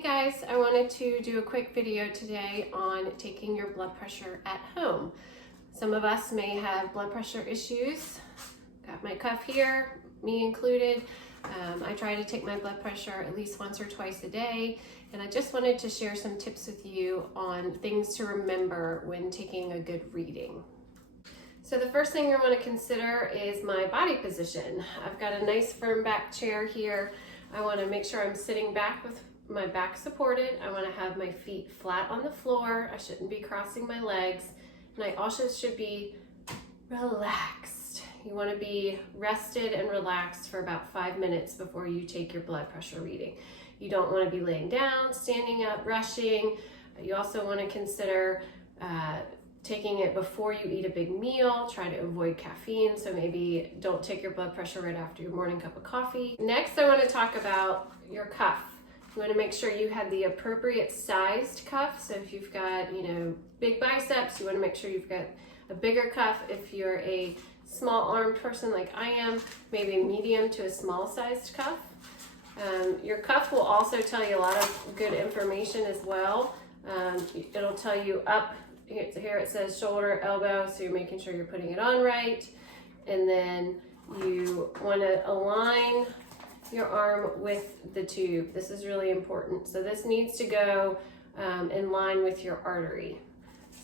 Hey guys, I wanted to do a quick video today on taking your blood pressure at home. Some of us may have blood pressure issues. Got my cuff here, me included. I try to take my blood pressure at least once or twice a day, and I just wanted to share some tips with you on things to remember when taking a good reading. So the first thing I want to consider is my body position. I've got a nice firm back chair here. I want to make sure I'm sitting back with my back supported. I want to have my feet flat on the floor. I shouldn't be crossing my legs. And I also should be relaxed. You want to be rested and relaxed for about 5 minutes before you take your blood pressure reading. You don't want to be laying down, standing up, rushing. You also want to consider taking it before you eat a big meal. Try to avoid caffeine, so maybe don't take your blood pressure right after your morning cup of coffee. Next, I want to talk about your cuff. You want to make sure you have the appropriate sized cuff. So if you've got, big biceps, you want to make sure you've got a bigger cuff. If you're a small armed person like I am, maybe a medium to a small sized cuff. Your cuff will also tell you a lot of good information as well. It'll tell you up, here it says shoulder, elbow, so you're making sure you're putting it on right. And then you want to align your arm with the tube. This is really important. So this needs to go in line with your artery.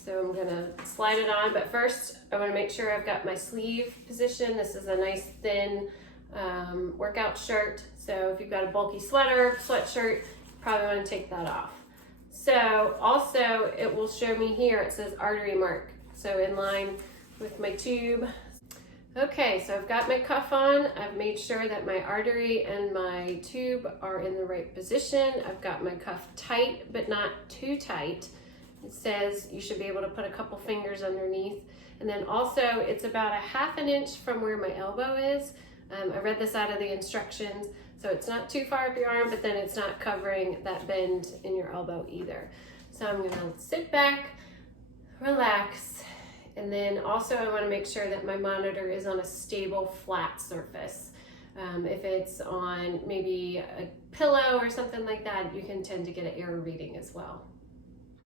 So I'm gonna slide it on, but first I wanna make sure I've got my sleeve position. This is a nice thin workout shirt. So if you've got a bulky sweatshirt, you probably wanna take that off. So also it will show me here, it says artery mark. So in line with my tube. Okay, so I've got my cuff on. I've made sure that my artery and my tube are in the right position. I've got my cuff tight, but not too tight. It says you should be able to put a couple fingers underneath. And then also it's about a ½ inch from where my elbow is. I read this out of the instructions. So it's not too far up your arm, but then it's not covering that bend in your elbow either. So I'm gonna sit back, relax, and then also I want to make sure that my monitor is on a stable, flat surface. If it's on maybe a pillow or something like that, you can tend to get an error reading as well.